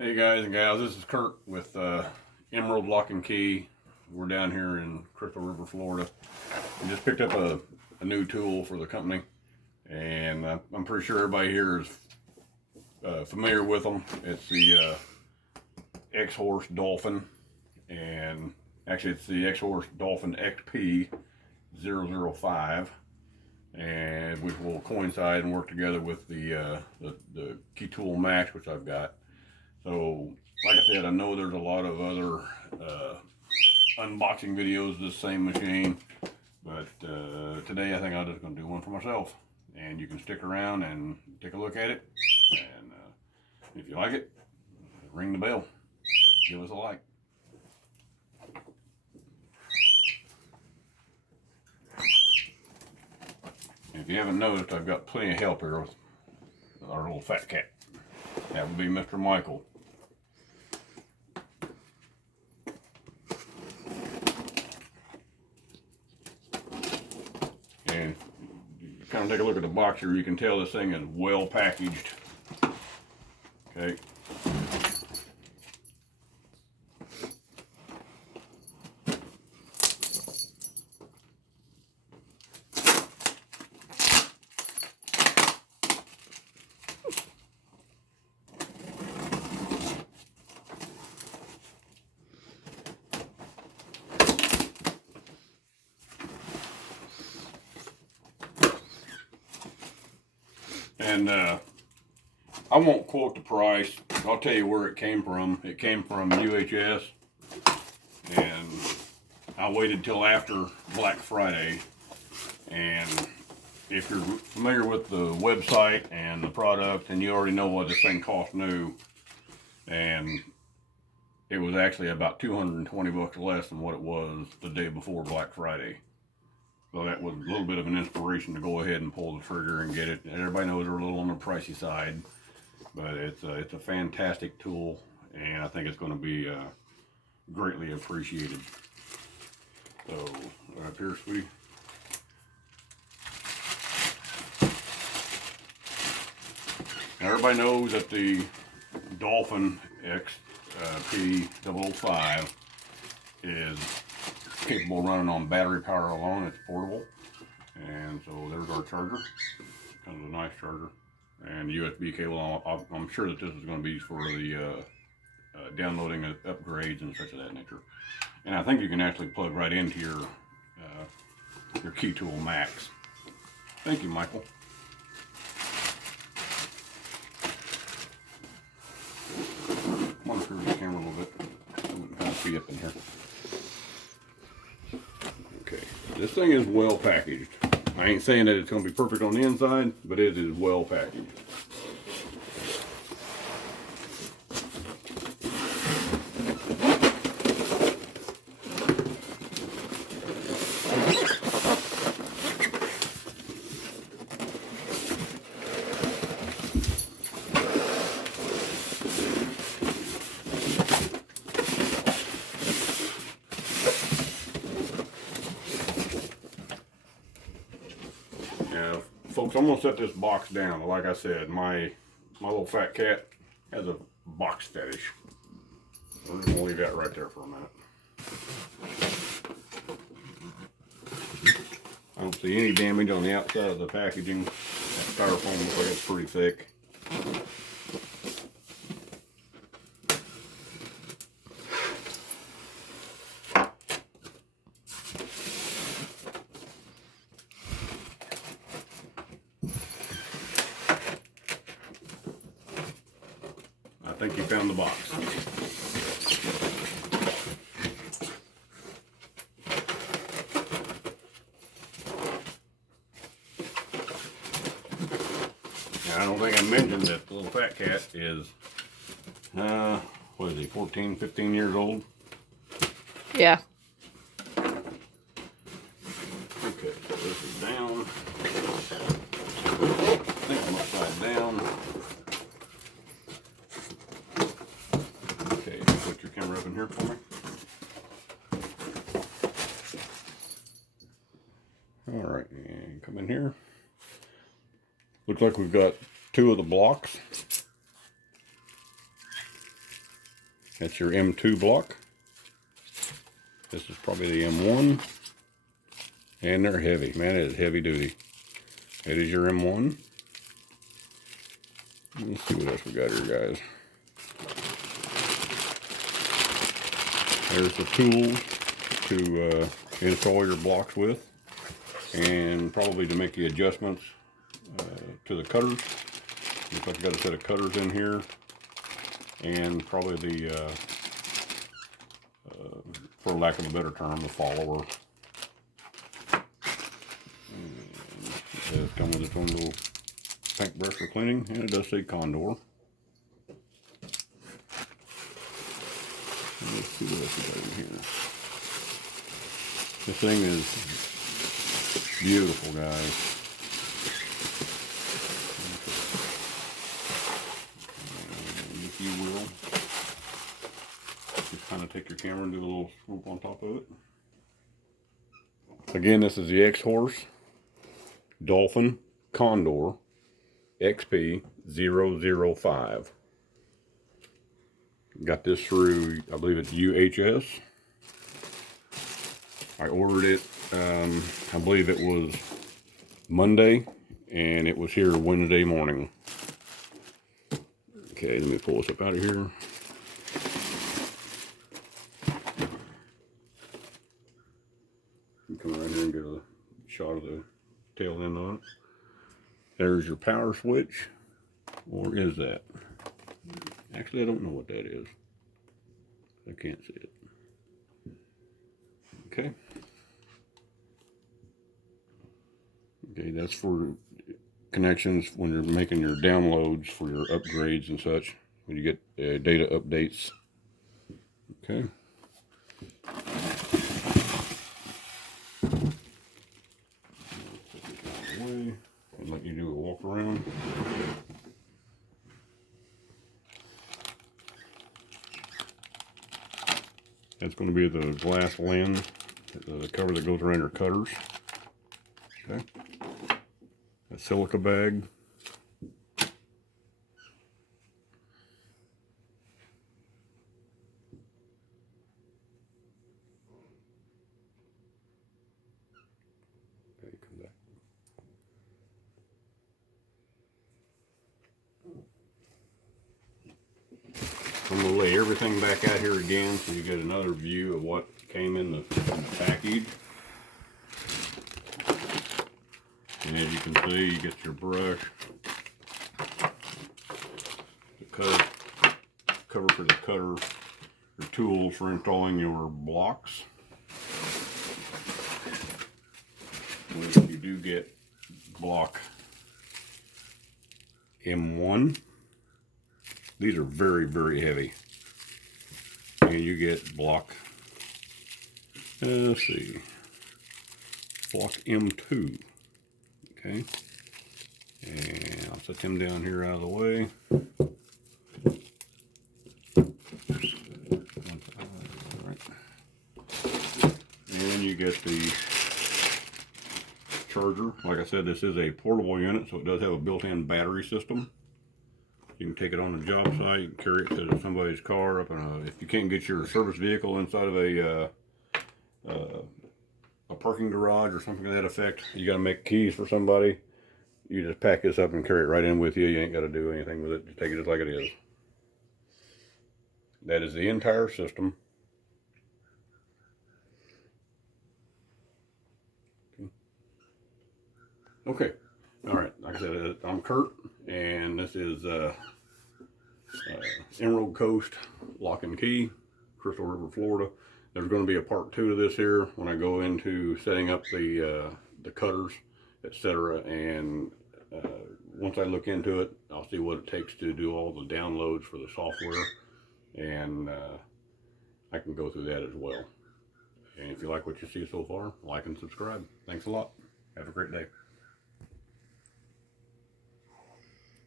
Hey guys and gals, this is Kurt with Emerald Lock and Key. We're down here in Crystal River, Florida. We just picked up a new tool for the company, and I'm pretty sure everybody here is familiar with them. It's the Xhorse Dolphin, and actually it's the Xhorse Dolphin XP-005, and which will coincide and work together with the Key Tool Max, which I've got. So, like I said, I know there's a lot of other unboxing videos of this same machine, but today I think I'm just going to do one for myself. And you can stick around and take a look at it. And if you like it, ring the bell. Give us a like. And if you haven't noticed, I've got plenty of help here with our little fat cat. That would be Mr. Michael. And you kind of take a look at the box here, you can tell this thing is well packaged. Okay. And I won't quote the price. I'll tell you where it came from. It came from UHS, and I waited till after Black Friday. And if you're familiar with the website and the product, and you already know what this thing costs new, and it was actually about 220 bucks less than what it was the day before Black Friday. So that was a little bit of an inspiration to go ahead and pull the trigger and get it. Everybody knows they're a little on the pricey side, but it's a fantastic tool, and I think it's going to be greatly appreciated. So up here, sweetie. Now everybody knows that the Dolphin XP-005 is capable of running on battery power alone. It's portable, and so there's our charger. Kind of a nice charger, and USB cable. I'm sure that this is going to be for the downloading of upgrades and such of that nature. And I think you can actually plug right into your Key Tool Max. Thank you, Michael. I'm going to turn the camera a little bit. I'm kind of see up in here. Okay, this thing is well packaged. I ain't saying that it's going to be perfect on the inside, but it is well packaged. Now, folks, I'm gonna set this box down. Like I said, my little fat cat has a box fetish. We're just gonna leave that right there for a minute. I don't see any damage on the outside of the packaging. That styrofoam looks like it's pretty thick. I think you found the box. Now, I don't think I mentioned that the little fat cat is, what is he, 14, 15 years old? Yeah. Okay, so this is down. I think I'm upside down. Okay, put your camera up in here for me. Alright, and come in here. Looks like we've got two of the blocks. That's your M2 block. This is probably the M1. And they're heavy. Man, it is heavy duty. It is your M1. Let's see what else we got here, guys. There's the tools to install your blocks with, and probably to make the adjustments to the cutters. Looks like you got a set of cutters in here, and probably the, for lack of a better term, the follower. And it does come with its own little paintbrush for cleaning, and it does say Condor. Let's see what else we got in here. This thing is beautiful, guys. And if you will, just kind of take your camera and do a little swoop on top of it. Again, this is the Xhorse Dolphin Condor XP-005. Got this through, I believe it's UHS. I ordered it, I believe it was Monday, and it was here Wednesday morning. Okay, let me pull this up out of here. Come right here and get a shot of the tail end on it. There's your power switch, or is that? Actually, I don't know what that is. I can't see it. Okay. Okay, that's for connections when you're making your downloads for your upgrades and such. When you get data updates. Okay. Take it out of the way and let you do a walk around. That's going to be the glass lens, the cover that goes around your cutters. Okay. A silica bag. Okay, come back. I'm going to lay everything back out here again so you get another view of what came in the package. And as you can see, you get your brush, the cover for the cutter, your tools for installing your blocks. Which you do get block M1. These are very, very heavy. And you get block, let's see, block M2. Okay. And I'll set them down here out of the way. Alright. And you get the charger. Like I said, this is a portable unit, so it does have a built-in battery system. You can take it on a job site, you can carry it to somebody's car up in a, if you can't get your service vehicle inside of a parking garage or something to that effect, you got to make keys for somebody, you just pack this up and carry it right in with you. You ain't got to do anything with it. Just take it just like it is. That is the entire system. Okay. All right. Like I said, I'm Kurt, and this is Emerald Coast Lock and Key, Crystal River, Florida. There's going to be a part 2 to this here when I go into setting up the cutters, etc. And once I look into it, I'll see what it takes to do all the downloads for the software, and I can go through that as well. And if you like what you see so far, like and subscribe. Thanks a lot. Have a great day.